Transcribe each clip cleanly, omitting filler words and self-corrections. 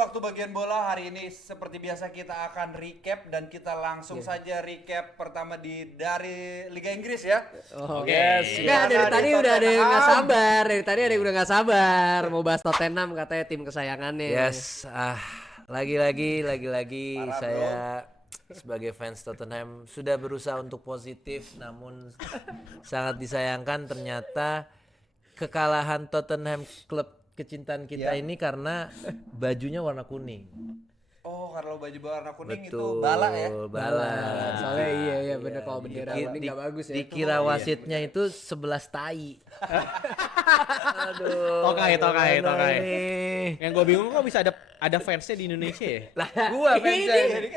waktu bagian bola. Hari ini seperti biasa kita akan recap dan kita langsung saja recap pertama dari Liga Inggris ya. Oh, Yes. Enggak, dari tadi udah ada yang nggak sabar. Dari tadi ada yang udah nggak sabar mau bahas Tottenham katanya tim kesayangannya. Yes, lagi-lagi Parah, saya sebagai fans Tottenham sudah berusaha untuk positif, namun sangat disayangkan ternyata kekalahan Tottenham klub kecintaan kita ini karena bajunya warna kuning. Oh, kalau baju warna kuning itu Betul, bala ya. bala. Soalnya iya bener kalau bendera kuning nggak bagus ya. Dikira wasitnya itu 11 tai. Aduh. Tokai. Ini. Yang gue bingung kok bisa ada fansnya di Indonesia ya? Lah, gua fansnya ini.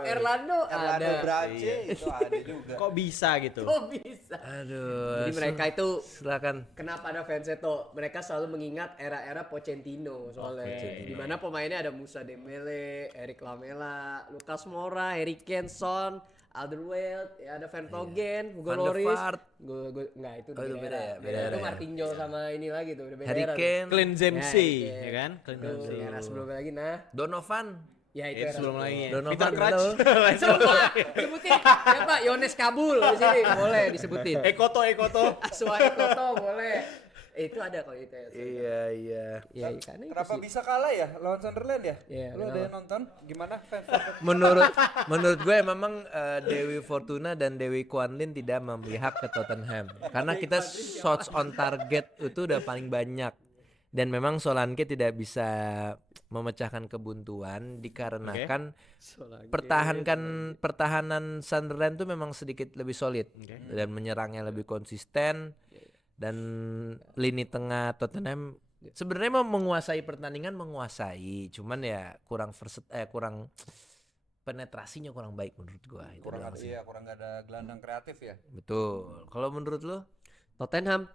Erlando ada. Brace itu ada juga. Kok bisa gitu? Oh bisa. Aduh. Jadi mereka itu silakan. kenapa ada fansnya tuh? Mereka selalu mengingat era-era Pochettino soalnya. Di mana pemainnya ada Musa Dembele, Eric Lamela, Lucas Moura, Harry Kane, Son, Alderweireld, ya ada Vertonghen, Hugo Van de Lloris. Vaart. Enggak itu Oh, itu beda ya, beda Itu era ya. Martinho sama ini lagi tuh, udah beda Harry era tuh. Kane, Clint Dempsey, Ya, ya kan? Clint Itu Dempsey. era sebelumnya lagi Donovan. Ya itu Itu era sebelum lagi. Donovan Peter Crouch. tahu. Sebutin siapa? Yones Kabul di sini boleh disebutin. Ekoto. Aswa Ekoto boleh. Itu ada kalau itu ya. Iya. Iya, karena itu Kenapa sih. bisa kalah ya lawan Sunderland ya? Iya, Lu ada yang nonton? Gimana fans? Menurut gue memang Dewi Fortuna dan Dewi Kwanlin tidak memihak ke Tottenham karena kita shots on target itu udah paling banyak dan memang Solanke tidak bisa memecahkan kebuntuan dikarenakan pertahanan Sunderland tuh memang sedikit lebih solid dan menyerangnya lebih konsisten dan lini tengah Tottenham sebenarnya mau menguasai pertandingan cuman ya kurang penetrasinya kurang baik menurut gua itu doang sih. Kurang gak ada gelandang kreatif ya. Betul. Kalau menurut lo? Tottenham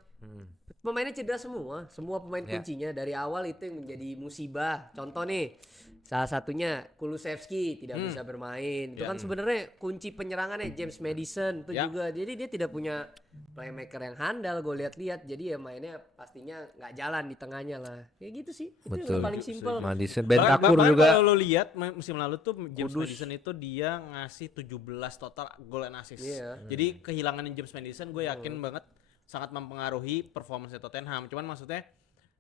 pemainnya cedera semua pemain kuncinya dari awal itu yang menjadi musibah. Contoh nih, salah satunya Kulusevski tidak bisa bermain. Itu kan sebenarnya kunci penyerangannya James Maddison itu juga. Jadi dia tidak punya playmaker yang handal. Gue lihat-lihat, jadi ya mainnya pastinya nggak jalan di tengahnya lah. Kayak gitu sih. Itu yang paling simpel. Madison, Bahkan Bentakur juga. kalau lo lihat musim lalu tuh James Maddison itu dia ngasih 17 total gol and assist. Iya. Jadi kehilangan James Maddison gue yakin banget sangat mempengaruhi performance Tottenham. Cuman maksudnya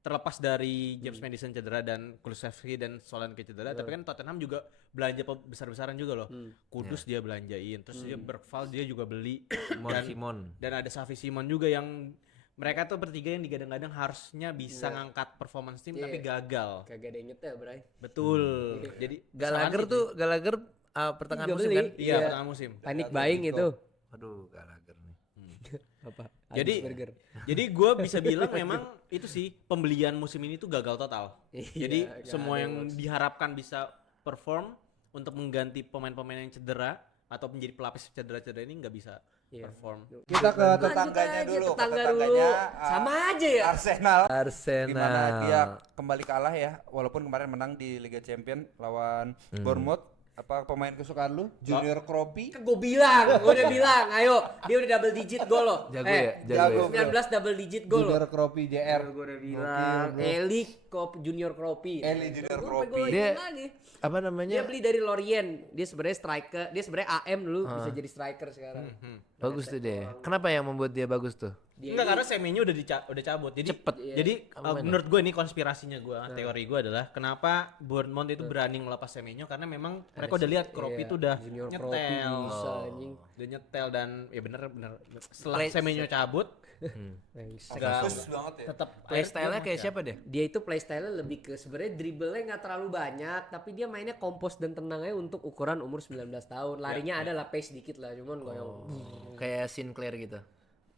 terlepas dari James Maddison cedera dan Kulusevski dan Solanke cedera, tapi kan Tottenham juga belanja besar-besaran juga loh. Kudus dia belanjain, terus dia Bergvall dia juga beli Simon. dan ada Xavi Simon juga yang mereka tuh bertiga yang digadang-gadang harusnya bisa ngangkat performance tim tapi gagal. Kagak ada yang nyetel, Bray. Betul. Jadi Gallagher pertengahan Tiga musim beli. kan? iya pertengahan musim. Panic buying itu. Aduh, Gallagher nih. Apa? Jadi Burger. jadi gue bisa bilang memang itu sih pembelian musim ini tuh gagal total. Jadi semua yang diharapkan bisa perform untuk mengganti pemain-pemain yang cedera atau menjadi pelapis cedera-cedera ini nggak bisa perform. Kita ke tetangganya Lanjut aja, dulu. tetangga ke dulu. Sama aja ya. Arsenal. Arsenal. Dimana dia kembali kalah ya, walaupun kemarin menang di Liga Champions lawan Bournemouth. Apa pemain kesukaan lu? Junior Kropi. Kan gue udah bilang, ayo, dia udah double digit gol loh. Jago ya, jago ya. 19 double digit gol loh. Junior Kropi JR. Gue udah bilang, Eli Junior Kropi. Eli Junior Kropi. Dia lagi. apa Dia namanya? beli dari Lorient. Dia sebenarnya striker, dia sebenarnya AM dulu bisa jadi striker sekarang. Bagus tuh dia. Kenapa yang membuat dia bagus tuh? Enggak, karena Semenyo udah cabut. Jadi Cepet. Jadi menurut gue ini konspirasinya gue, teori gue adalah kenapa Bournemouth itu berani melepas Semenyo karena memang mereka udah lihat Kropi itu udah Junior Kropi nyetel. bisa anjing. Udah nyetel dan ya bener setelah Semenyo cabut Bagus banget ya. tetap Playstyle-nya kayak siapa deh? Dia itu playstyle lebih ke sebenarnya dribblenya nggak terlalu banyak, tapi dia mainnya kompos dan tenangnya untuk ukuran umur 19 tahun. Larinya ada lah pace dikit lah, cuman gak yang Kayak Sinclair gitu.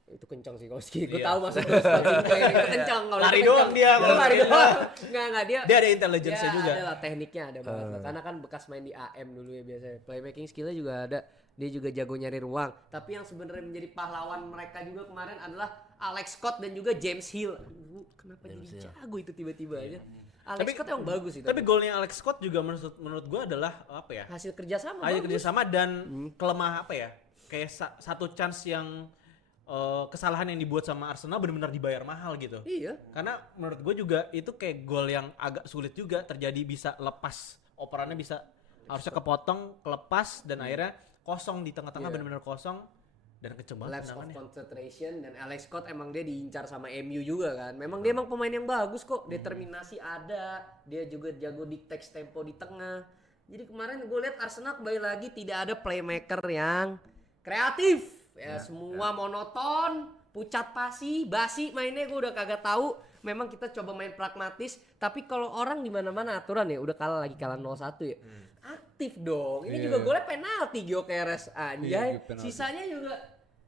itu kencang sih Koski. Gue tahu maksud gue Sinclair itu kencang kalau Lari itu doang kencang. dia, Dia lari doang. Enggak dia. dia ada intelligence-nya Ya, juga. ada lah tekniknya ada banget lah. Karena kan bekas main di AM dulu ya biasanya. Playmaking skill-nya juga ada. Dia juga jago nyari ruang. Tapi yang sebenarnya menjadi pahlawan mereka juga kemarin adalah Alex Scott dan juga James Hill. Aduh, kenapa jadi jago itu tiba-tiba aja. Alex Scott yang bagus itu. Tapi golnya Alex Scott juga menurut gue adalah apa ya? hasil kerjasama Ayo bagus. kerjasama dan kelemah apa ya? Kayak satu chance yang kesalahan yang dibuat sama Arsenal benar-benar dibayar mahal gitu. Iya. Karena menurut gue juga itu kayak gol yang agak sulit juga terjadi, bisa lepas operannya, bisa harusnya kepotong, kelepas dan akhirnya kosong di tengah-tengah, benar-benar kosong dan kenceng banget Lapse of tendangannya. concentration, dan Alex Scott emang dia diincar sama MU juga kan. Memang dia emang pemain yang bagus kok, determinasi ada, dia juga jago dictate tempo di tengah. Jadi kemarin gue lihat Arsenal kembali lagi tidak ada playmaker yang kreatif. Ya, semua monoton, pucat pasi, basi mainnya gue udah kagak tahu. Memang kita coba main pragmatis, tapi kalau orang di mana-mana aturan ya udah kalah 0-1 ya. Aktif dong. Ini juga golnya penalti Gyökeres anjay. Sisanya juga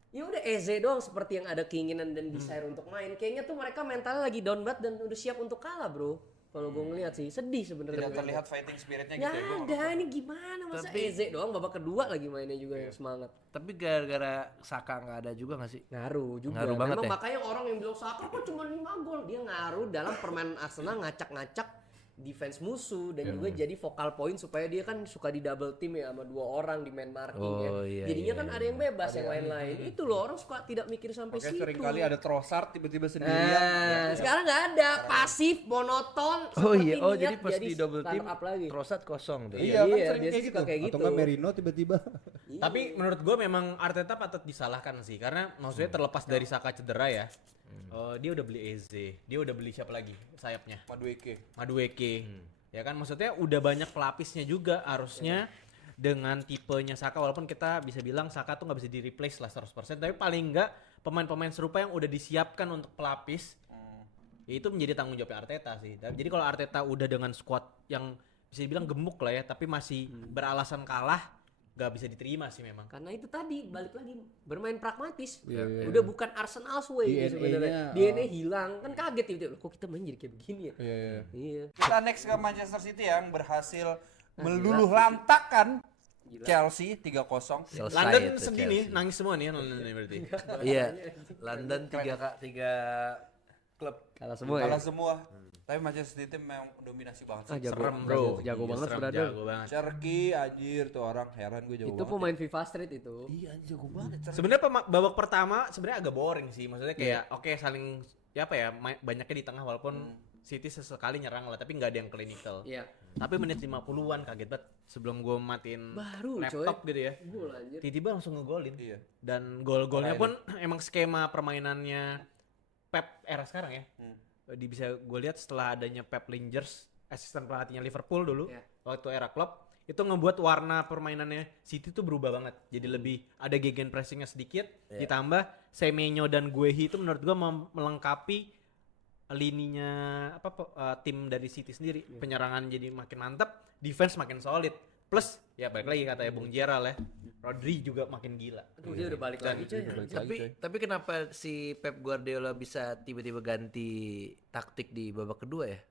ya udah Eze doang seperti yang ada keinginan dan desire untuk main. Kayaknya tuh mereka mentalnya lagi down banget dan udah siap untuk kalah, Bro. Kalau gue ngeliat sih sedih sebenarnya. Tidak terlihat fighting spiritnya Nggak gitu ya. ada, ini gimana masa Tapi- Eze doang babak kedua lagi mainnya juga yang semangat. Tapi gara-gara Saka nggak ada juga nggak sih? Ngaruh juga. Ngaruh banget Memang ya? makanya orang yang bilang Saka kok cuma 5 gol, dia ngaruh dalam permainan Arsenal, ngacak-ngacak defense musuh dan juga jadi vokal point supaya dia kan suka di double team ya sama 2 orang di man marking ya. Oh, iya, Jadinya iya, kan ada yang bebas yang lain-lain. Itu loh orang suka tidak mikir sampai Makanya situ. sering kali ada Trossard tiba-tiba sendirian. Nah, sekarang nggak ada, pasif, monoton. Oh seperti iya, oh niat jadi pas di double start team up lagi. Trossard kosong tuh. Iya, kan iya, sering biasanya kayak suka gitu. kayak Atau gitu. nggak Merino tiba-tiba. Tapi menurut gue memang Arteta patut disalahkan sih, karena maksudnya terlepas dari Saka cedera ya, dia udah beli Eze, dia udah beli siapa lagi sayapnya? Madueke. Ya kan, maksudnya udah banyak pelapisnya juga harusnya dengan tipenya Saka, walaupun kita bisa bilang Saka tuh nggak bisa di replace lah 100%, tapi paling enggak pemain-pemain serupa yang udah disiapkan untuk pelapis, ya itu menjadi tanggung jawab Arteta sih. Jadi kalau Arteta udah dengan squad yang bisa dibilang gemuk lah ya, tapi masih beralasan kalah, nggak bisa diterima sih memang. Karena itu tadi balik lagi bermain pragmatis. Iya. Udah bukan Arsenal's way DNA-nya, sebenarnya. DNA hilang. Kan kaget gitu. Kok kita main jadi kayak begini ya? Iya. Iya. Kita next ke Manchester City yang berhasil meluluh lantakkan Chelsea 3-0. Selesai London itu sedih Chelsea. nih, nangis semua nih London ini berarti. Iya. London tiga klub Kalah semua ya. Kalah semua. Tapi Manchester City memang dominasi banget sih. Jago, Serem bro, jago banget Serem, brother. jago banget. Cherky, anjir tuh orang heran gue jago Itu banget. pemain FIFA Street itu. Iya, anjir jago banget Cherky. Sebenarnya babak pertama sebenarnya agak boring sih, maksudnya kayak oke, saling ya apa ya, banyaknya di tengah walaupun City sesekali nyerang lah, tapi nggak ada yang clinical. Iya. Tapi menit 50-an kaget banget sebelum gue matiin Baru, laptop gitu ya. Gol anjir. Tiba-tiba langsung ngegolin. Iya. Dan gol-golnya pun emang skema permainannya Pep era sekarang ya. Bisa gue lihat setelah adanya Pep Lingers, asisten pelatihnya Liverpool dulu, Iya. waktu era Klopp, itu ngebuat warna permainannya City tuh berubah banget. Jadi lebih ada gegen pressingnya sedikit, ditambah Semenyo dan Guehi itu menurut gue melengkapi lininya tim dari City sendiri. Penyerangan jadi makin mantap, defense makin solid. Plus ya balik lagi katanya Bung Gerald ya, Rodri juga makin gila. Aduh, dia udah balik lagi coy. Tapi kenapa si Pep Guardiola bisa tiba-tiba ganti taktik di babak kedua ya?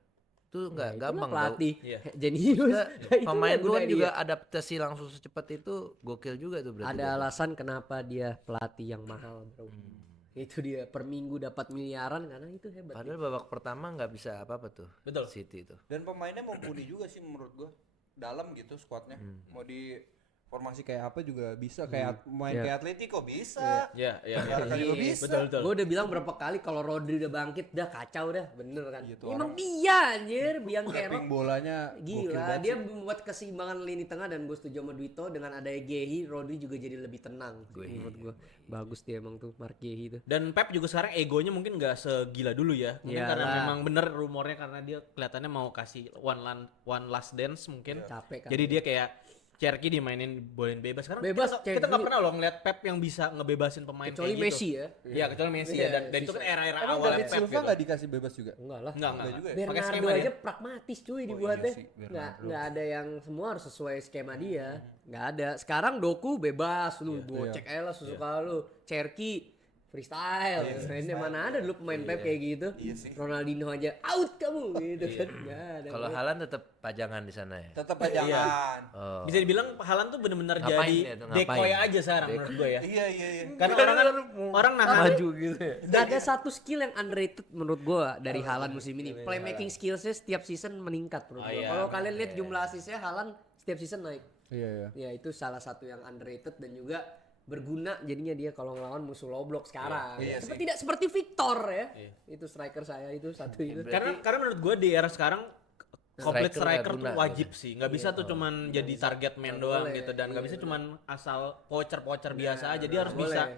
Itu nggak Itulah gampang tau. pelatih. Iya. Jenius. Nggak, Itu pemain yang gue kan udah juga dia. adaptasi langsung secepat itu gokil juga tuh berarti. Ada alasan kenapa dia pelatih yang mahal, bro. Itu dia per minggu dapat miliaran karena itu hebat. Padahal babak pertama nggak bisa apa-apa tuh. Betul. City itu. Dan pemainnya mumpuni juga sih menurut gua. Dalam gitu squadnya. Mau di formasi kayak apa juga bisa, kayak main Iya. kayak Atletico bisa. Iya, iya. Barca juga bisa. Betul, betul. Gue udah bilang berapa kali kalau Rodri udah bangkit dah kacau dah, bener kan? Iya tuh Emang dia anjir, biang Tapping kerok. bolanya gokil Gila, banget dia sih. membuat keseimbangan lini tengah dan gue setuju sama Duito dengan ada Gehi, Rodri juga jadi lebih tenang. Menurut gue bagus dia emang tuh Mark Gehi itu. Dan Pep juga sekarang egonya mungkin nggak segila dulu ya. Mungkin Iyalah. karena memang bener rumornya karena dia kelihatannya mau kasih one last dance mungkin. Capek kan. Jadi dia kayak Cherky dimainin bolehin bebas. Sekarang Bebas, kita nggak Cherky. pernah loh ngeliat Pep yang bisa ngebebasin pemain Kecuali kayak Messi gitu. ya. Iya, kecuali Messi Iya, ya. Dan itu kan era-era Emang awalnya David Pep Silva gitu. nggak dikasih bebas juga? Enggak lah. Enggak. juga ya? Pakai Bernardo skema aja dia. pragmatis cuy iya dibuatnya. sih, Nggak ada yang semua harus sesuai skema dia. Nggak ada. Sekarang Doku bebas lu gocek aja lah sesuka lu. Cherky freestyle. Mainnya mana ada dulu pemain Pep kayak gitu. Iya sih. Ronaldinho aja out kamu gitu kan. Nggak ada. Kalau Haaland tetap pajangan di sana ya. Tetap aja jangan. Oh. Bisa dibilang Haaland tuh bener-bener Ngapain jadi dia tuh, ngapain? decoy aja sekarang menurut gue ya. Iya iya iya. Karena orang nahan maju gitu ya. Ada satu skill yang underrated menurut gua dari Haaland musim ini. Playmaking skillsnya setiap season meningkat menurut Oh, gua. iya. Kalau kalian lihat jumlah asisnya Haaland setiap season naik. Iya iya. Ya itu salah satu yang underrated dan juga berguna jadinya dia kalau ngelawan musuh low block sekarang. Iya Seperti sih. tidak seperti Victor ya. Itu striker saya itu satu itu. Karena menurut gue di era sekarang complete Striker striker nggak tuh guna, wajib sih, nggak bisa tuh cuman jadi target man Nggak doang boleh. gitu, dan nggak Iya, bisa cuman asal poacher biasa aja, dia harus nggak bisa boleh.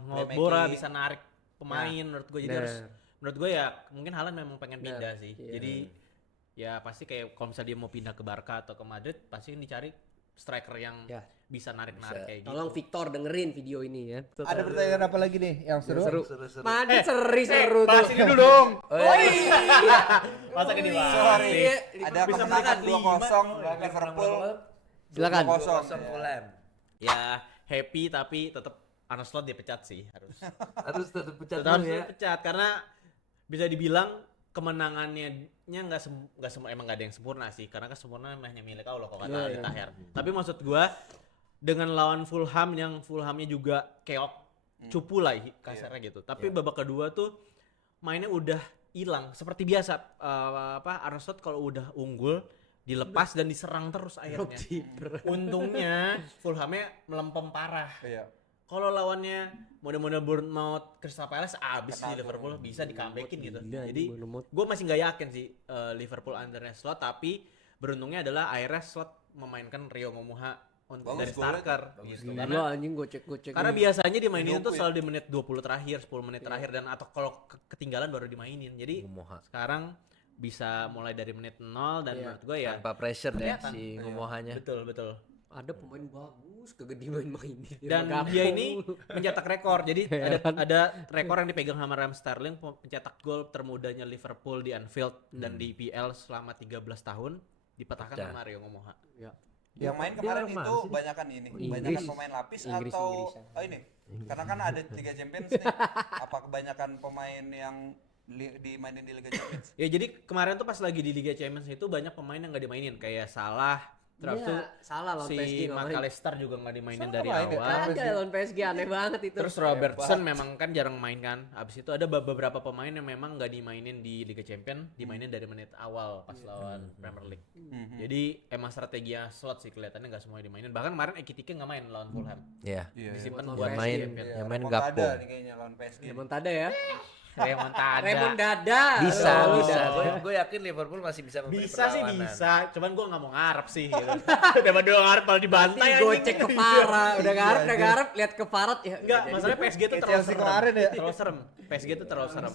ngobora, bisa narik pemain menurut gue. Jadi Nah. harus, menurut gue ya mungkin Haaland memang pengen pindah sih. Iya. Jadi ya pasti kayak kalau misalnya dia mau pindah ke Barca atau ke Madrid pasti dicari striker yang Ya. bisa narik-narik kayak gitu. Tolong Victor dengerin video ini ya. Ada pertanyaan apa lagi nih yang seru? Seru. Seru-seru. Madrid seru Bahas tuh. ini dulu dong. Oh iya. Masa gini Sorry. Iya. Ada Bisa kemenangan menang 2-0 lima. Liverpool. Silakan. 2-0. Fulham. Ya happy tapi tetap Arne Slot dia pecat sih harus. Harus tetap pecat Tetap dulu harus ya. pecat karena bisa dibilang kemenangannya nggak semua, emang nggak ada yang sempurna sih, karena kesempurnaan hanya milik Allah kalau kata Ali Tahir. Tapi maksud gua dengan lawan Fulham yang Fulhamnya juga keok, cupu lah kasarnya gitu. Tapi babak kedua tuh mainnya udah hilang seperti biasa. Arne Slot kalau udah unggul dilepas dan diserang terus akhirnya. Untungnya Fulhamnya melempem parah. Iya. Kalau lawannya model-model Bournemouth, Crystal Palace abis di Liverpool bisa di-comebackin gitu. Jadi gue masih nggak yakin sih Liverpool undernya Slot, tapi beruntungnya adalah akhirnya Slot memainkan Rio Momuha Bagus dari golnya. starter Bagus gitu. Gila anjing gocek-gocek. Karena biasanya dimainin Nunggu tuh ya. selalu di menit 20 terakhir, 10 menit terakhir, dan atau kalau ketinggalan baru dimainin. Jadi Momoha. sekarang bisa mulai dari menit 0 dan menurut gue ya Tanpa pressure ya kelihatan. si Momohanya. betul. ada pemain bagus kagak dimain-mainin. Dan dia ini mencetak rekor. Jadi ada rekor yang dipegang sama Raheem Sterling, pencetak gol termudanya Liverpool di Anfield dan di IPL selama 13 tahun dipatahkan Pecah. sama Rio Momoha. Ya. Yang main Dia kemarin orang mana itu sih? banyakan ini, Inggris. banyakan pemain lapis Inggris, atau Inggris. ini. Karena kan ada Liga Champions nih. Apa kebanyakan pemain yang dimainin di Liga Champions? Ya jadi kemarin tuh pas lagi di Liga Champions itu banyak pemain yang nggak dimainin, kayak Salah, terus Iya, tuh salah lawan si PSG nggak main. McAllister juga nggak dimainin Salah dari main ya? awal. Ada lawan PSG aneh banget itu. Terus Robertson memang kan jarang main kan. Abis itu ada beberapa pemain yang memang nggak dimainin di Liga Champions, dimainin dari menit awal pas lawan Premier League. Jadi emang strateginya Slot sih kelihatannya nggak semuanya dimainin. Bahkan kemarin Ekitike nggak main lawan Fulham. Iya. Disimpan Buat buat lawan main. Champions. Yang main Remontada Gakpo. nih kayaknya lawan PSG. Remontada ya. Remontada. Remontada. Bisa, Oh, bisa. udah. Gue yakin Liverpool masih bisa memberi Bisa sih perlawanan. bisa, cuman gua nggak mau ngarep sih gitu. Daripada gua ngarep malah dibantai Nanti gocek ke Farah. Udah ngarep lihat ke Farad ya. Enggak, masalahnya PSG tuh Kayak terlalu Chelsea serem. kemarin ya. Terlalu serem. PSG tuh terlalu serem.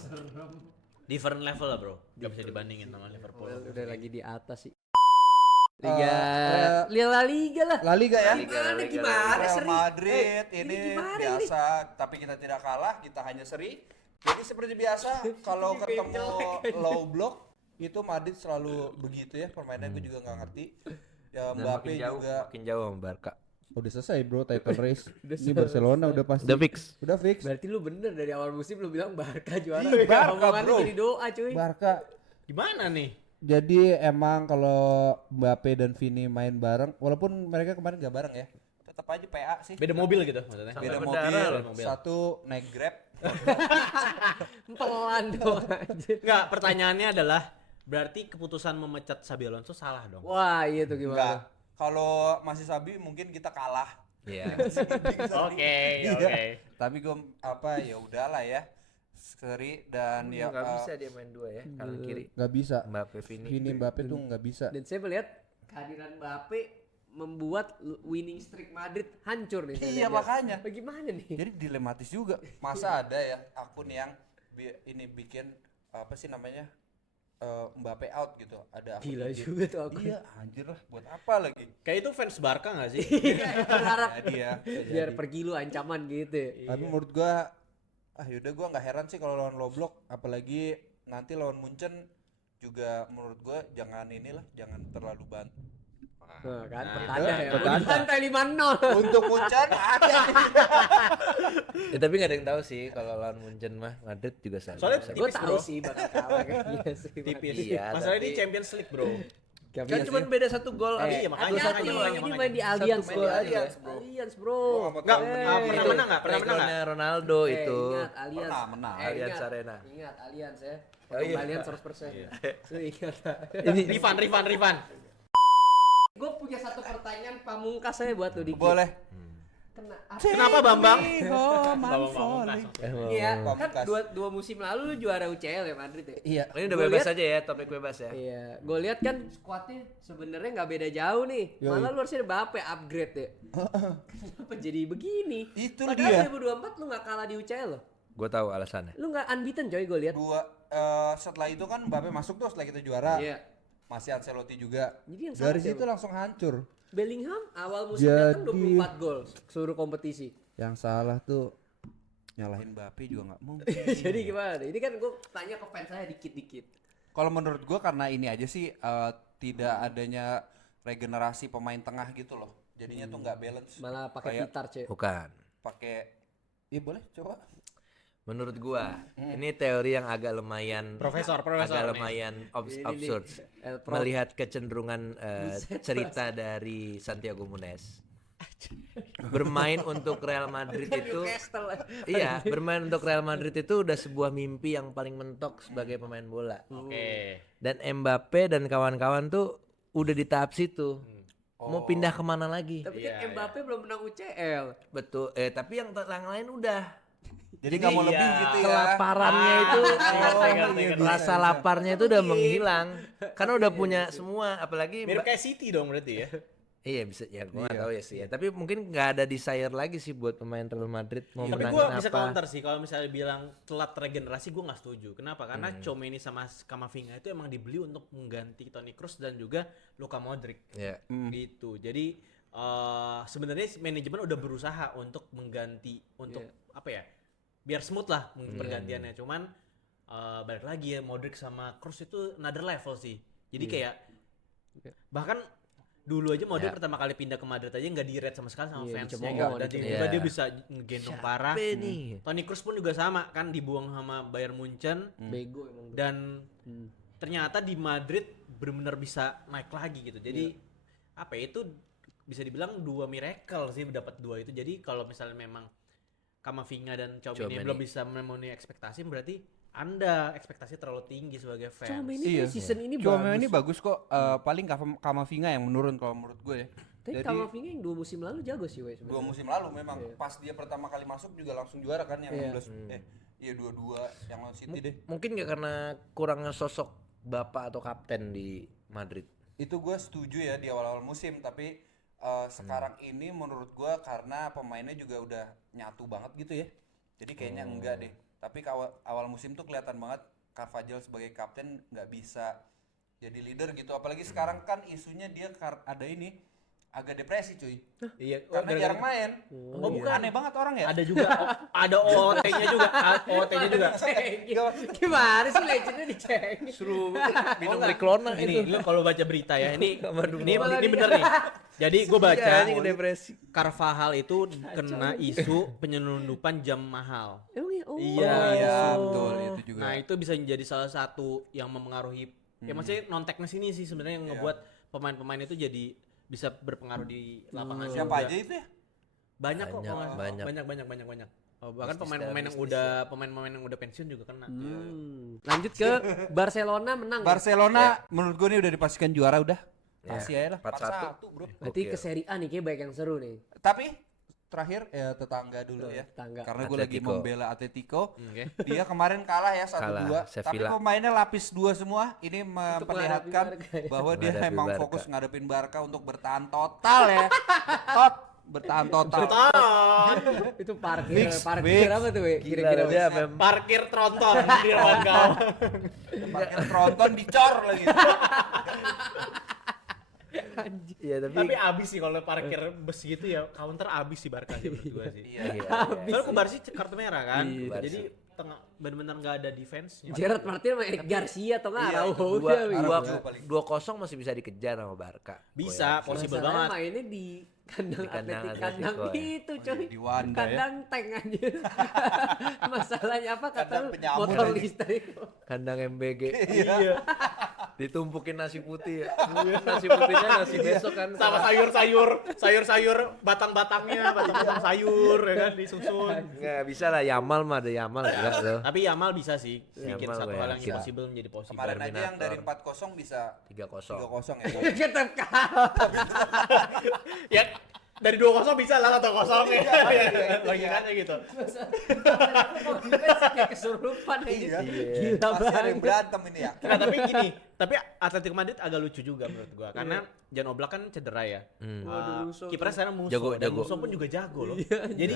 Different level lah, Bro. Gak bisa dibandingin sama Liverpool. Udah lagi di atas sih. Eh, La Liga lah. La Liga ya. Gimana Real seri? Madrid ini gimana biasa, tapi kita tidak kalah, kita hanya seri. Jadi seperti biasa kalau ketemu low block itu Madrid selalu begitu ya permainannya, gue juga nggak ngerti. Ya Dan Mbappe juga makin jauh sama Barca. udah selesai bro title race. Ini Barcelona udah pasti. Udah fix. Udah fix. Berarti lu bener dari awal musim lu bilang Barca juara. Iya, Barca, Omongan lu bro. jadi doa cuy. Barca. Gimana nih? Jadi emang kalau Mbappe dan Vini main bareng, walaupun mereka kemarin gak bareng ya, tetap aja PA sih. Beda mobil gitu maksudnya. Beda berdarah mobil, loh. satu naik Grab. Pelan dong anjir. Enggak, pertanyaannya adalah berarti keputusan memecat Xabi Alonso salah dong. Wah, iya tuh Enggak. gimana? Kalau masih Sabi mungkin kita kalah. Iya. Oke. Tapi gue apa ya udahlah ya. Seri dan ya Nggak bisa dia main dua ya, kanan kiri. nggak bisa. Mbappe, Vini. Vini Mbappe tuh nggak bisa. Dan saya melihat kehadiran Mbappe membuat winning streak Madrid hancur nih. saya Iya lihat. makanya. Bagaimana nih? Jadi dilematis juga. Masa ada ya akun yang ini bikin apa sih namanya Mbappe out gitu. Ada akun Gila yang juga tuh aku. Iya anjir lah buat apa lagi? Kayak itu fans Barca enggak sih? Berharap Jadi ya. biar pergi lu ancaman gitu ya. Tapi menurut gua yaudah gua nggak heran sih kalau lawan low block, apalagi nanti lawan Munchen juga menurut gua jangan terlalu bantu. Nah, kan Nah, pertanda ya. pertanda. Dibantai 5-0. Untuk Munchen ada nih. Ya, tapi nggak ada yang tahu sih kalau lawan Munchen mah Madrid juga sama. Soalnya bisa. Gue tipis, tahu bro. sih bakal kalah kan. Iya sih. Tipis. Iya, Masalahnya tapi- di Champions League, Bro. Kan cuma beda satu gol. Iya, makanya, hati-hati, makanya. ini main di Allianz Satu bro. main di Allianz, Allianz, bro. Enggak, Eh, pernah Itu menang nggak? Pernah menang nggak? playgroundnya Ronaldo itu. Ingat Allianz. Pernah menang. Allianz ingat, Arena. Ingat Allianz ya. Oh, iya. Allianz 100%. Lu ingat. Rifan. Gue punya satu pertanyaan pamungkas saya buat lu Diki. Boleh. Kenapa Bambang? Home, I'm Bambang falling. Pamungkas. Iya, kan Pamungkas. dua musim lalu lu juara UCL ya Madrid ya. Iya. Ini udah Gua bebas lihat- aja ya, topik bebas ya. Iya, gue lihat kan skuadnya sebenarnya nggak beda jauh nih. Yoi. Malah lu harusnya Mbappe upgrade ya. Kenapa jadi begini? Itu Padahal dia. 2024 lu nggak kalah di UCL loh. Gue tahu alasannya. Lu nggak unbeaten coy gue lihat. Setelah itu kan Mbappe masuk tuh setelah kita juara. Iya. Masih Ancelotti juga. Jadi yang salah Dari situ siapa? langsung hancur. Bellingham awal musim datang Jadi- 24 gol seluruh kompetisi. Yang salah tuh nyalahin Mbappe juga nggak mungkin. Jadi gimana? Ini kan gue tanya ke fans saya dikit-dikit. Kalau menurut gua karena ini aja sih tidak adanya regenerasi pemain tengah gitu loh. Jadinya tuh nggak balance. Malah pakai Kayak pitar cuy. Bukan. pakai. Iya boleh coba. Menurut gua, ini teori yang agak lumayan Profesor agak nih. lumayan Ini absurd. nih, Prof. Melihat kecenderungan cerita dari Santiago Munes. Bermain untuk Real Madrid itu Newcastle. iya, bermain untuk Real Madrid itu udah sebuah mimpi yang paling mentok sebagai pemain bola. Oke. Dan Mbappe dan kawan-kawan tuh udah di tahap situ. Mau pindah kemana lagi? Tapi Iya, kan Mbappe belum menang UCL. Betul. Tapi yang lain udah. Jadi nggak mau iya. lebih gitu ya. Kelaparannya itu, ngerti. rasa laparnya itu udah menghilang. Karena udah punya semua, apalagi Mirip kayak City dong berarti ya. iya bisa ya, gue nggak tahu ya sih ya. Tapi mungkin nggak ada desire lagi sih buat pemain Real Madrid mau Tapi menangin gue apa. bisa counter sih kalau misalnya bilang telat regenerasi gue nggak setuju. Kenapa? Karena Tchouaméni sama Camavinga itu emang dibeli untuk mengganti Toni Kroos dan juga Luka Modric. Ya. Gitu. Jadi sebenarnya manajemen udah berusaha untuk mengganti untuk apa ya? Biar smooth lah pergantiannya. Cuman balik lagi ya Modric sama Kroos itu another level sih. Jadi kayak bahkan dulu aja Modric pertama kali pindah ke Madrid aja nggak di-rate sama sekali sama Iya, fansnya dicemooh, dan dicemooh. tiba-tiba Iya. dia bisa ngegendong parah. Siapa nih? Toni Kroos pun juga sama kan dibuang sama Bayern Munchen Bego emang. dan ternyata di Madrid benar-benar bisa naik lagi gitu. Jadi apa ya, itu bisa dibilang dua miracle sih dapat dua itu. Jadi kalau misalnya memang Camavinga dan Tchouaméni Tchouaméni. belum bisa memenuhi ekspektasi berarti Anda ekspektasi terlalu tinggi sebagai fans. Tchouaméni Iya. tuh season ini Cuma bagus. ini bagus kok. Paling Camavinga yang menurun kalau menurut gue ya. Tapi Jadi Camavinga yang 2 musim lalu jago sih weh dua sebenarnya. musim lalu memang pas dia pertama kali masuk juga langsung juara kan yang Iya. 16 iya 22 yang lawan City deh. Mungkin nggak karena kurangnya sosok bapak atau kapten di Madrid. Itu gue setuju ya di awal-awal musim tapi sekarang ini menurut gue karena pemainnya juga udah nyatu banget gitu ya. Jadi kayaknya enggak deh. Tapi awal musim tuh kelihatan banget Carvajal sebagai kapten nggak bisa jadi leader gitu. Apalagi sekarang kan isunya dia ada ini agak depresi cuy. Iya, Karena jarang main. Oh, bukan. Aneh banget orang ya. Ada juga ada OOT-nya juga, OOT-nya juga. Gimana sih legendnya diceng? Suruh minum enggak. Riklona Ini lu kalau baca berita ya, ini Malah bener nih. Jadi gue baca depresi. Carvajal itu kena isu penyelundupan jam mahal. Emang ya? Oh. Iya, Iya, betul itu juga. Nah itu bisa menjadi salah satu yang mempengaruhi. Ya maksudnya non teknis ini sih sebenarnya yang ngebuat pemain-pemain itu jadi bisa berpengaruh di lapangan. Siapa juga. aja itu ya? Banyak kok, Banyak, kalau nggak salah. banyak. banyak. Oh, bahkan pemain-pemain yang udah pensiun juga kena. Lanjut ke Barcelona menang. ya? Barcelona menurut gue nih udah dipastikan juara udah. Kasih aja lah 4-1. 4-1 bro. Berarti ke Serie A nih kayak banyak yang seru nih. Tapi terakhir ya tetangga dulu ya. Tetangga. Karena gue lagi Atletico. membela Atletico. Oke. Dia kemarin kalah ya 1-2. Kalah, Tapi Sevilla. pemainnya lapis 2 semua. Ini memperlihatkan menghadapi Barca ya. bahwa dia Menghadapi emang Barca. fokus ngadepin Barca untuk bertahan total ya. Bertahan total. Itu parkir, Mix, parkir mix. apa tuh weh? Gila Kira-kira dia weh? apa? Parkir tronton di lawan gawang. Parkir tronton dicor lagi. Iya Tapi abis sih kalau parkir bus gitu ya, counter abis sih Barca sih menurut gua sih. Iya. Soalnya ke Barca kartu merah kan. Iya, Barca. Jadi tengah benar-benar nggak ada defense. Gerard Martin sama Eric Garcia atau nggak? Iya, Araujo itu udah, weh. Araujo paling. 2-0 masih bisa dikejar sama Barca. Bisa, possible Masalahnya banget. mainnya di kandang Di kandang Atletik, kandang Atletico, ya. itu coy. Di Wanda ya. Kandang tank aja. Masalahnya apa kata Kandang lu? penyamun Motor aja. listrik. Kandang MBG. Iya. Ditumpukin nasi putih ya. Nasi putihnya nasi besok kan. Sama sayur-sayur batang-batangnya, batang-batang sayur ya kan disusun. Nggak bisa lah, Yamal mah ada Yamal juga tuh. Tapi Yamal bisa sih bikin Yamal satu gue hal yang yakin. impossible menjadi possible. Kemarin aja yang dari Terminator. 4-0 bisa 3-0. 3-0 ya. Tetap kalah. Ya Dari 2-0 bisa lah 1-0 ya. Logikanya gitu. Kayak kesurupan aja. Iya. Gila Pasti ada yang banget. berantem ini ya. Nah, tapi gini, tapi Atletico Madrid agak lucu juga menurut gua karena Jan Oblak kan cedera ya. Waduh, Musso Kipernya sekarang Musso Jago, dan jago. Musso pun juga jago loh. Jadi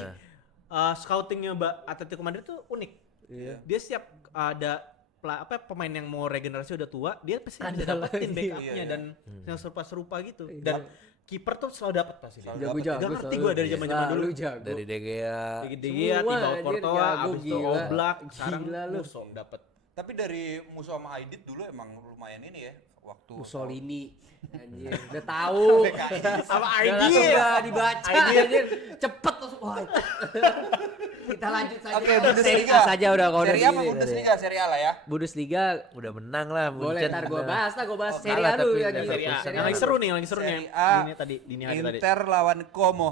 scoutingnya Atletico Madrid tuh unik. Dia setiap ada pemain yang mau regenerasi udah tua, dia pasti bisa dapetin backupnya Iya, dan yang serupa gitu. Dan kiper tuh selalu dapat pasti. Jago-jago. Gak ngerti gue dari zaman-zaman dulu. Jago. Dari De Gea. De Gea, Semua Thibaut anjir, Courtois, jago, abis itu gila. Oblak, sekarang Gila lu. Musso dapat. Tapi dari Musso sama Aidit dulu emang lumayan ini ya waktu Mussolini. Anjir, udah tahu. Sama Udah ID langsung ya. udah dibaca anjir. Cepet langsung. Wah. Kita lanjut saja. Oke, Serie Bundesliga. A saja udah kalau udah Seri A apa gini. Bundesliga? Seri A lah ya. Bundesliga Udah menang lah. boleh Munchen. ntar gua bahas, Oh, Serie kalah A dulu tapi ya udah di Serie A. Serie Yang lagi seru nih, yang lagi seru nih. Seri A. Ini tadi dini hari tadi. Inter lawan Como.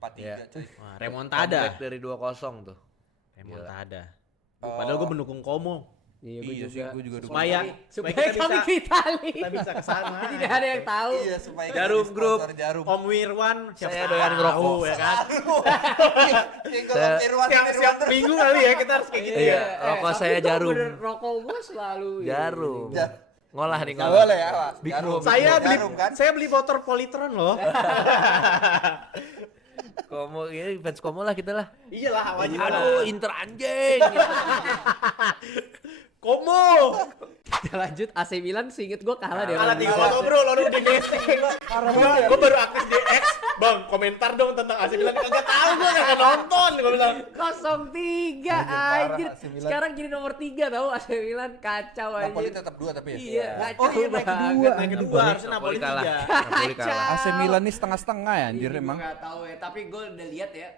4-3 Iya. coy. Wah, remontada. Comeback dari 2-0 tuh. Remontada. Padahal gue mendukung Como. Iya, Iya sih, gua juga dukung. Supaya supaya kita kami bisa Vitali. kita bisa kesana. Tidak ada yang tahu. Iya, supaya kita Jarum jadi Group. sponsor Jarum. Om Wirwan Saya doyan ngerokok. ya kan. Tinggal Irwan Siap minggu kali ya kita harus kayak gitu. Iya, rokok tapi saya gua Jarum. bener rokok gua selalu Jarum. Ngolah nih Nggak ngolah. boleh ya, Mas. Big Jarum. Bro. Jarum kan. Saya beli motor Polytron loh. Komo ini fans Komo lah kita lah. Iyalah wajib. Aduh, Inter anjing. Como. Kita lanjut AC Milan seinget gua kalah deh. Kalah sama 3-0 bro, lalu udah gesek. Gue baru aktif di X, bang komentar dong tentang AC Milan. Kagak tahu gue kagak nonton, gue bilang. 0-3 parah anjir. AC Milan. Sekarang jadi nomor 3 tahu AC Milan kacau Napoli anjir. tetap 2 tapi ya. Iya, kacau Oh iya naik banget. kedua, naik kedua harusnya Napoli kalah. 3. Napoli kalah. AC Milan ini setengah-setengah ya anjir Ini emang. gua nggak tahu ya, tapi gue udah lihat ya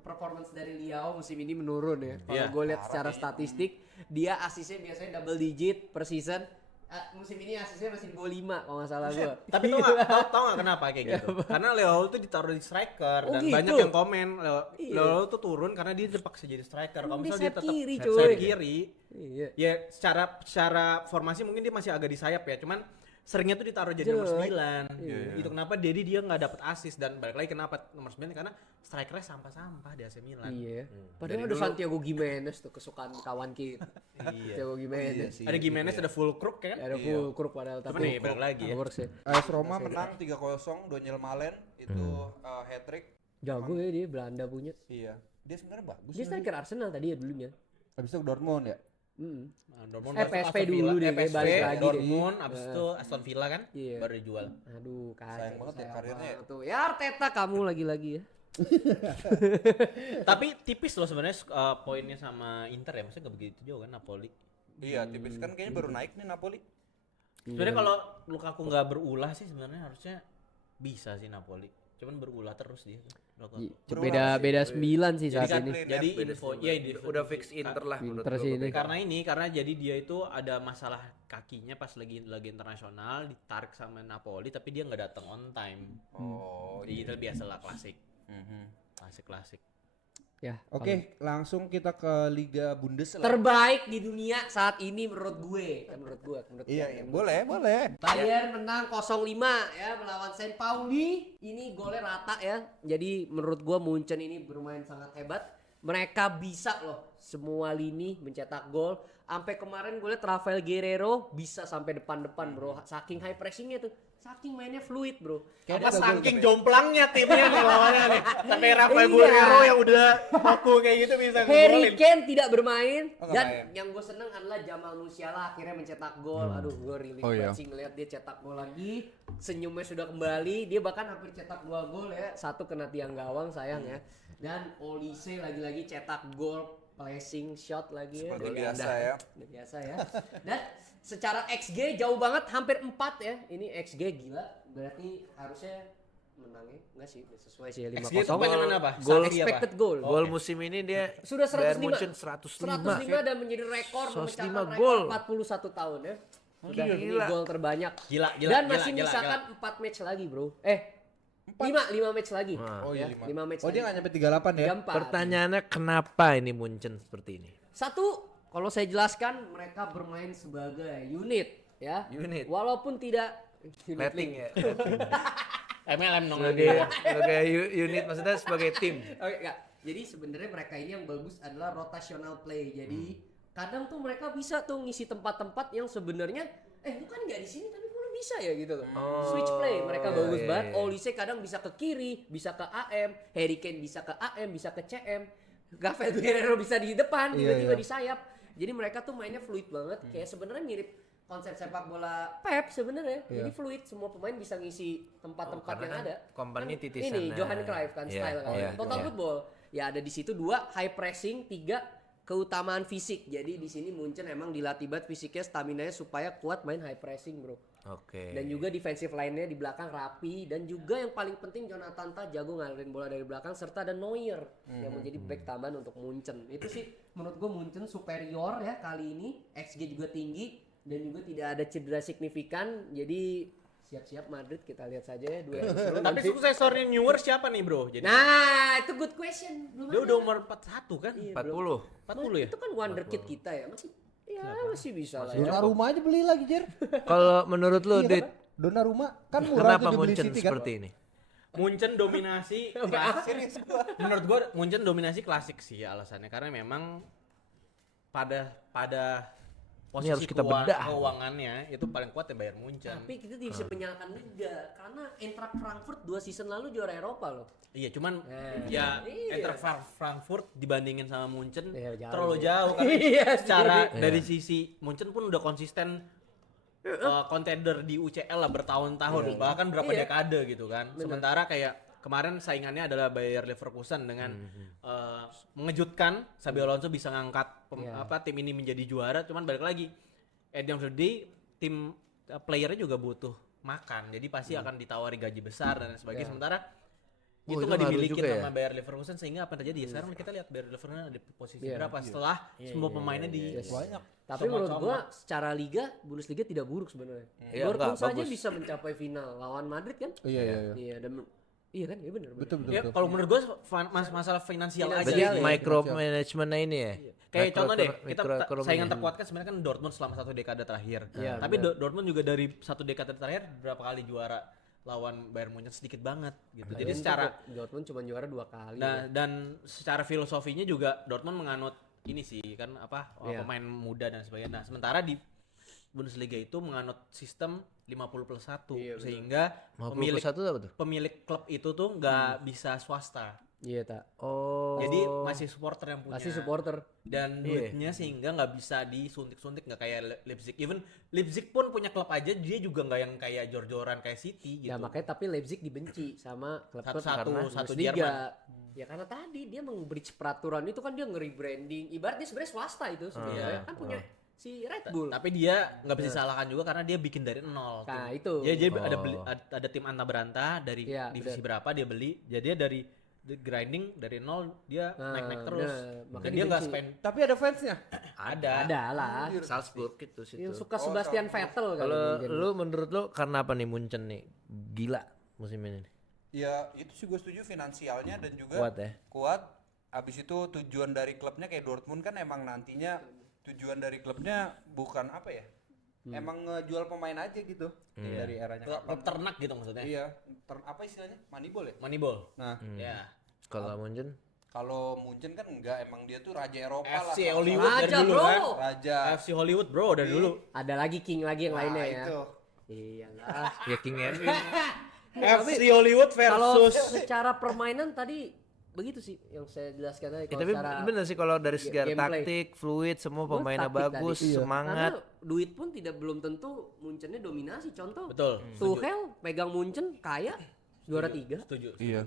performance dari Liao musim ini menurun ya. Kalau Iya. gue lihat secara statistik, dia asisnya biasanya double digit per season. Musim ini asisnya masih di bawah 5 kalau nggak salah gue. Tapi tau gak kenapa kayak gitu? Karena Leo tuh ditaruh di striker Oh, dan gitu? banyak yang komen Iya. Leo tuh turun karena dia terpaksa jadi striker. Kalau Dia misalnya dia sayap tetap kiri, sayap cuy. kiri, Iya. ya secara formasi mungkin dia masih agak di sayap ya, cuman seringnya tuh ditaruh jadi nomor Jelek. 9. Iya. Itu kenapa jadi dia nggak dapet assist dan balik lagi kenapa nomor 9 karena strikernya sampah-sampah di AC Milan. Iya. Padahal ada Santiago Gimenez tuh kesukaan kawan kita. Santiago Gimenez. Ada Gimenez, ada Fulkrug kan? Ada full crook padahal Tapi tapi nih balik lagi ya. works ya. AS Roma menang 3-0, Daniel Malen itu hat-trick. Jago ya dia Belanda punya. Iya. Dia sebenarnya bagus. Dia striker Arsenal tadi ya dulunya. Habis itu Dortmund ya. Nah, Dortmund Eh, baru PSV Aston dulu Villa, deh, kayak PSV, balik lagi deh. Dortmund, abis itu Aston Villa kan, Iya. baru dijual. Aduh, kacau. Sayang banget ya karirnya ya. banget tuh. Ya Arteta kamu lagi-lagi ya. Tapi tipis loh sebenarnya poinnya sama Inter ya, maksudnya gak begitu jauh kan Napoli. Iya, tipis kan kayaknya baru naik nih Napoli. Sebenarnya kalau Lukaku nggak berulah sih sebenarnya harusnya bisa sih Napoli. Cuman berulah terus dia tuh. Lukaku. Beda 9 sih saat kan ini. clean Jadi ya. info ya di Udah fix Inter lah menurut Inter gua. sih ini. karena jadi dia itu ada masalah kakinya pas lagi internasional ditarik sama Napoli tapi dia nggak datang on time. Oh, Jadi itu biasalah klasik. Mhm. Klasik. Ya. Oke, langsung kita ke Liga Bundes lah. Terbaik di dunia saat ini menurut gue. Menurut Iya, gue. boleh. Bayern menang 0-5 ya melawan Saint Pauli. Ini golnya rata ya. Jadi menurut gua Munchen ini bermain sangat hebat. Mereka bisa loh semua lini mencetak gol. Sampai kemarin gue liat Rafael Guerrero bisa sampai depan-depan bro. Saking high pressingnya tuh. Saking mainnya fluid bro. Apa saking jomplangnya timnya nih lawannya nih. Sampai Rafael Iya. Guerrero yang udah aku kayak gitu bisa Harry ngegolin. Kane tidak bermain Oh, nggak dan main. yang gue seneng adalah Jamal Musiala akhirnya mencetak gol. Aduh, gue really Oh, iya. banget sih ngeliat dia cetak gol lagi. Senyumnya sudah kembali. Dia bahkan hampir cetak 2 gol ya. 1 kena tiang gawang sayang ya. Dan Olise lagi-lagi cetak gol placing shot lagi ya. Seperti Dari biasa Anda. ya. Udah biasa ya. Dan secara XG jauh banget hampir 4 ya. Ini XG gila. Berarti harusnya menangnya enggak sih sesuai sih 5-0. XG itu bagaimana apa? Gol Expected goal. Gol musim ini dia Sudah Bayern 105. Munchen 105. 105 dan menjadi rekor 105 memecahkan gol. rekor 41 tahun ya. Sudah ini Gila. gol terbanyak. Gila, Dan masih misalkan 4 match lagi, Bro. 5 match lagi. Oh iya, Ya, 5. 5 match Oh, dia lagi. nggak nyampe 38 ya? Jam 4. Pertanyaannya kenapa ini Munchen seperti ini? Satu, kalau saya jelaskan mereka bermain sebagai unit ya. Unit. Walaupun tidak unit Letting link. ya. MLM dong sebagai unit, maksudnya sebagai tim. Oke, enggak. Jadi sebenarnya mereka ini yang bagus adalah rotational play. Jadi kadang tuh mereka bisa tuh ngisi tempat-tempat yang sebenarnya lu kan nggak di sini tapi lu bisa ya gitu loh. Switch play mereka bagus banget. Olise kadang bisa ke kiri, bisa ke AM, Harry Kane bisa ke AM, bisa ke CM. Rafael Guerrero bisa di depan, tiba-tiba di sayap. Jadi mereka tuh mainnya fluid banget. Kayak sebenarnya mirip konsep sepak bola Pep sebenarnya. Jadi fluid, semua pemain bisa ngisi tempat-tempat yang ada. Company Kan titisan. ini Johan Cruyff kan style kan. Total football. Ya ada di situ 2 high pressing, 3 keutamaan fisik. Jadi di sini Munchen emang dilatih banget fisiknya, staminanya supaya kuat main high pressing, bro. Oke. Dan juga defensive line-nya di belakang rapi, dan juga yang paling penting Jonathan Tah jago ngalirin bola dari belakang, serta ada Neuer yang menjadi back tambahan untuk Munchen. Itu sih menurut gue Munchen superior ya kali ini. XG juga tinggi dan juga tidak ada cedera signifikan. Jadi siap-siap Madrid, kita lihat saja ya 2 seru Tapi nanti. suksesornya Neuer siapa nih bro? Jadi Nah, itu good question. Belum dia ada. udah umur 41 kan? Iya, 40. 40 ya? Itu kan wonderkid kita ya. Masih bisa lah. Ya. Donnarumma aja beli lagi, Jer. Kalau menurut lu, Iya Dit, kan? Donnarumma kan murah kenapa tuh dibeli Munchen City kan. seperti ini? Munchen dominasi menurut gua Munchen dominasi klasik sih alasannya, karena memang pada posisi harus kita bedah. keuangannya itu paling kuat ya Bayern Munchen. Tapi kita tidak bisa menyalahkan liga karena Eintracht Frankfurt 2 season lalu juara Eropa loh. Iya, cuman Iya. Eintracht Frankfurt dibandingin sama Munchen Iya, jauh. terlalu jauh kan. Iya, Secara dari sisi Munchen pun udah konsisten contender di UCL lah bertahun-tahun, bahkan berapa Iya. dekade gitu kan. Sementara kayak kemarin saingannya adalah Bayer Leverkusen dengan mengejutkan Xabi Alonso bisa ngangkat tim ini menjadi juara. Cuman balik lagi, at the end of the day tim playernya juga butuh makan, jadi pasti akan ditawari gaji besar dan sebagainya. Sementara itu itu nggak ngaruh dimiliki juga ya? sama Bayer Leverkusen, sehingga apa yang terjadi ya sekarang kita lihat Bayer Leverkusen ada di posisi berapa setelah semua pemainnya di Banyak. Tapi menurut gua secara liga Bundesliga tidak buruk sebenarnya. Iya, Dortmund enggak, saja bagus. bisa mencapai final lawan Madrid kan? Iya. Iya, dan iya kan? Iya benar. Betul. ya, kalau menurut gue masalah finansial aja. Berarti Finansial ya, micromanagementnya ini ya? Kayak contoh deh, kita Microeconomy. saingan terkuat kan sebenarnya kan Dortmund selama 1 dekade terakhir. Iya, Tapi Dortmund juga dari 1 dekade terakhir berapa kali juara lawan Bayern Munchen, sedikit banget gitu. Jadi secara Dortmund cuma juara 2 kali. dan secara filosofinya juga Dortmund menganut ini sih kan pemain muda dan sebagainya. Nah, sementara di Bundesliga itu menganut sistem 50+1 sehingga 51 apa tuh? pemilik klub itu tuh nggak bisa swasta. Iya tak. Oh. Jadi masih supporter yang punya. Masih supporter. Dan duitnya sehingga nggak bisa disuntik-suntik, nggak kayak Leipzig. Even Leipzig pun punya klub aja, dia juga nggak yang kayak jor-joran kayak City gitu. Ya makanya tapi Leipzig dibenci sama klub-klub Satu Bundesliga. Jerman. Ya karena tadi dia meng-bridge peraturan itu kan, dia nge-rebranding. Ibaratnya sebenarnya swasta itu sebenarnya kan punya si Red Bull. Tapi dia nggak bisa disalahkan juga karena dia bikin dari nol. Nah, tim. itu. Dia ada tim anta beranta dari Iya, divisi berapa dia beli. Jadi dia dari grinding dari nol dia naik-naik terus. makanya Dan dia nggak dibenci. spend. Tapi ada fansnya. Ada lah. Salzburg itu situ. Yang suka Sebastian Vettel kali Kalau mungkin. lu menurut lu karena apa nih Munchen nih? Gila musim ini. Ya itu sih gue setuju, finansialnya dan juga Kuat ya? kuat. Abis itu tujuan dari klubnya kayak Dortmund kan emang nantinya tujuan dari klubnya bukan apa ya, emang ngejual pemain aja gitu dari eranya Klub kapan. ternak gitu maksudnya. Iya, apa istilahnya, Moneyball ya. Moneyball. Nah, Ya. Kalau Munchen Kalau Munchen kan enggak, emang dia tuh raja Eropa lah. FC salah Hollywood satu. dari Raja, dulu bro. kan. Raja. FC Hollywood bro dari dulu. Ada lagi king lagi yang lainnya ya. Itu. Iya lah. ya King MU. FC Hollywood Kalau versus secara permainan tadi begitu sih yang saya jelaskan tadi. Ya, Kalau tapi secara bener sih kalau dari segi gameplay. taktik, fluid, semua Gua pemainnya taktik bagus, tadi. semangat. Karena duit pun belum tentu Munchennya dominasi. Contoh betul. Tuchel pegang Munchen kaya juara 3. Setuju. Iya.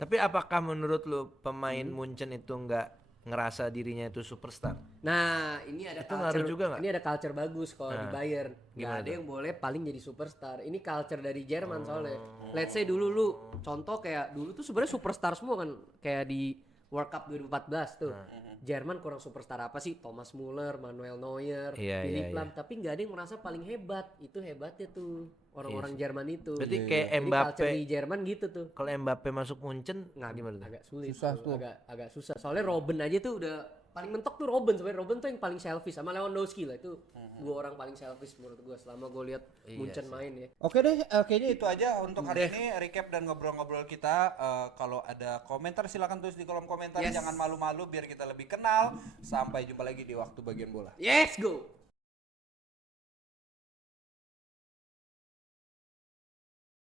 Tapi apakah menurut lu pemain Munchen itu nggak ngerasa dirinya itu superstar? Nah, ini ada Itu ngaruh juga nggak? Ini ada culture bagus kalau di Bayern. Nggak gimana ada yang boleh paling jadi superstar. Ini culture dari Jerman soalnya. Oh. Let's say dulu lu contoh kayak dulu tuh sebenarnya superstar semua kan, kayak di World Cup 2014 tuh. Jerman kurang superstar apa sih? Thomas Muller, Manuel Neuer, Iya, Philipp iya, Lahm, tapi nggak ada yang merasa paling hebat. Itu hebatnya tuh orang-orang Jerman itu. Berarti kayak Jadi Mbappe. culture di Jerman gitu tuh. Kalau Mbappe masuk Munchen Nggak gimana tuh? agak sulit Susah tuh, tuh. agak susah. Soalnya Robben aja tuh udah paling mentok tuh Robben sebenarnya. Robben tuh yang paling selfish sama Lewandowski lah itu. Dua orang paling selfish menurut gue selama gue lihat Munchen main ya. Oke deh, kayaknya Itu aja untuk hari ini recap dan ngobrol-ngobrol kita. Kalau ada komentar silakan tulis di kolom komentar. Yes. Jangan malu-malu biar kita lebih kenal. Sampai jumpa lagi di waktu bagian bola. Yes, go.